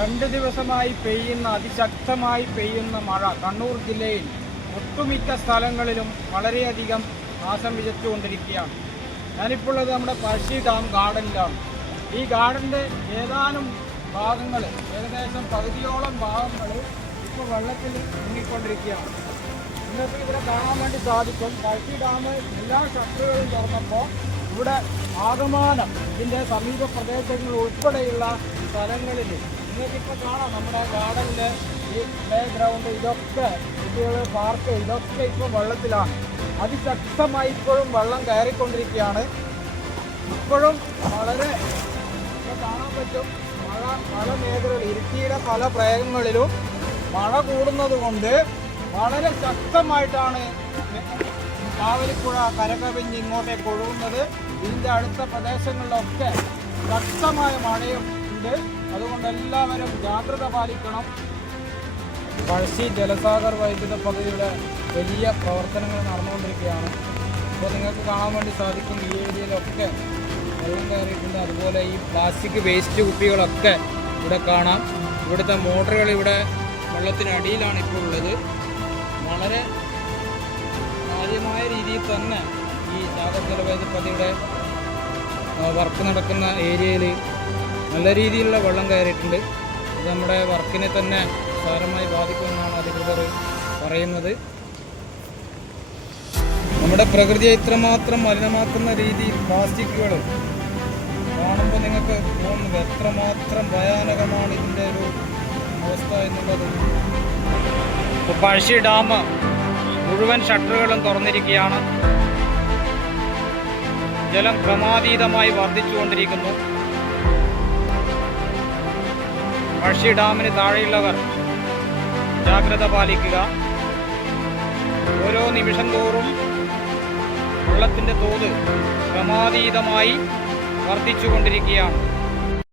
2 ദിവസമായി പെയ്യുന്ന അതിശക്തമായി പെയ്യുന്ന മഴ കണ്ണൂർ ജില്ലയിൽ ഒട്ടുമിക്ക സ്ഥലങ്ങളിലും വളരെയധികം നാശം വിതച്ചുകൊണ്ടിരിക്കുകയാണ്. ഞാനിപ്പോൾ ഉള്ളത് നമ്മുടെ പഴശ്ശി ഡാം ഗാർഡനിലാണ്. ഈ ഗാർഡൻ്റെ ഏതാനും ഭാഗങ്ങൾ, ഏകദേശം പകുതിയോളം ഭാഗങ്ങൾ ഇപ്പോൾ വെള്ളത്തിൽ മുങ്ങിക്കൊണ്ടിരിക്കുകയാണ്. നിങ്ങൾക്ക് ഇവിടെ കാണാൻ വേണ്ടി സാധിക്കും, പഴശ്ശി ഡാം എല്ലാ ഷട്ടറുകളും തുറന്നപ്പോൾ ഇവിടെ ആകമാനം ഇതിൻ്റെ സമീപ പ്രദേശങ്ങൾ ഉൾപ്പെടെയുള്ള സ്ഥലങ്ങളിൽ നിങ്ങൾക്കിപ്പോൾ കാണാം. നമ്മുടെ ഗാർഡനിൽ ഈ പ്ലേ ഗ്രൗണ്ട്, ഇതൊക്കെ കുട്ടികൾ പാർക്ക്, ഇതൊക്കെ ഇപ്പോൾ വെള്ളത്തിലാണ്. അതിശക്തമായി ഇപ്പോഴും വെള്ളം കയറിക്കൊണ്ടിരിക്കുകയാണ്. ഇപ്പോഴും വളരെ കാണാൻ പറ്റും മഴ പല മേഖലകളിൽ, ഇടുക്കിയുടെ പല പ്രയോഗങ്ങളിലും മഴ കൂടുന്നത് കൊണ്ട് വളരെ ശക്തമായിട്ടാണ് കാവലിപ്പുഴ കരകവിഞ്ഞ് ഇങ്ങോട്ടേക്ക് ഒഴുകുന്നത്. ഇതിൻ്റെ അടുത്ത പ്രദേശങ്ങളിലൊക്കെ ശക്തമായ മഴയും ഉണ്ട്. അതുകൊണ്ട് എല്ലാവരും ജാഗ്രത പാലിക്കണം. പഴശ്ശി ജലസാഗർ വൈദ്യുത പദ്ധതിയുടെ വലിയ പ്രവർത്തനങ്ങൾ നടന്നുകൊണ്ടിരിക്കുകയാണ്. അപ്പോൾ നിങ്ങൾക്ക് കാണാൻ വേണ്ടി സാധിക്കും, ഈ ഏരിയയിലൊക്കെ വെള്ളം കയറിയിട്ടുണ്ട്. അതുപോലെ ഈ പ്ലാസ്റ്റിക് വേസ്റ്റ് കുപ്പികളൊക്കെ ഇവിടെ കാണാം. ഇവിടുത്തെ മോട്ടറുകൾ ഇവിടെ വെള്ളത്തിനടിയിലാണ് ഇപ്പോൾ ഉള്ളത്. വളരെ കാര്യമായ രീതിയിൽ തന്നെ ഈ സാഗർ ജലവൈദ്യുത പദ്ധതിയുടെ വർക്ക് നടക്കുന്ന ഏരിയയിൽ നല്ല രീതിയിലുള്ള വെള്ളം കയറിയിട്ടുണ്ട്. ഇത് നമ്മുടെ വർക്കിനെ തന്നെ സാരമായി ബാധിക്കുമെന്നാണ് അധികൃതർ പറയുന്നത്. നമ്മുടെ പ്രകൃതിയെ ഇത്രമാത്രം മലിനമാക്കുന്ന രീതിയിൽ പ്ലാസ്റ്റിക്കുകൾ കാണുമ്പോൾ നിങ്ങൾക്ക് തോന്നുന്നത് എത്രമാത്രം ഭയാനകമാണ് ഇതിൻ്റെ ഒരു അവസ്ഥ എന്നുള്ളത്. ഇപ്പോൾ പഴശ്ശി ഡാം മുഴുവൻ ഷട്ടറുകളും തുറന്നിരിക്കുകയാണ്. ജലം ക്രമാതീതമായി വർദ്ധിച്ചുകൊണ്ടിരിക്കുന്നു. പഴശ്ശി ഡാമിന് താഴെയുള്ളവർ ജാഗ്രത പാലിക്കുക. ഓരോ നിമിഷം തോറും വെള്ളത്തിൻ്റെ തോത് ക്രമാതീതമായി വർദ്ധിച്ചുകൊണ്ടിരിക്കുകയാണ്.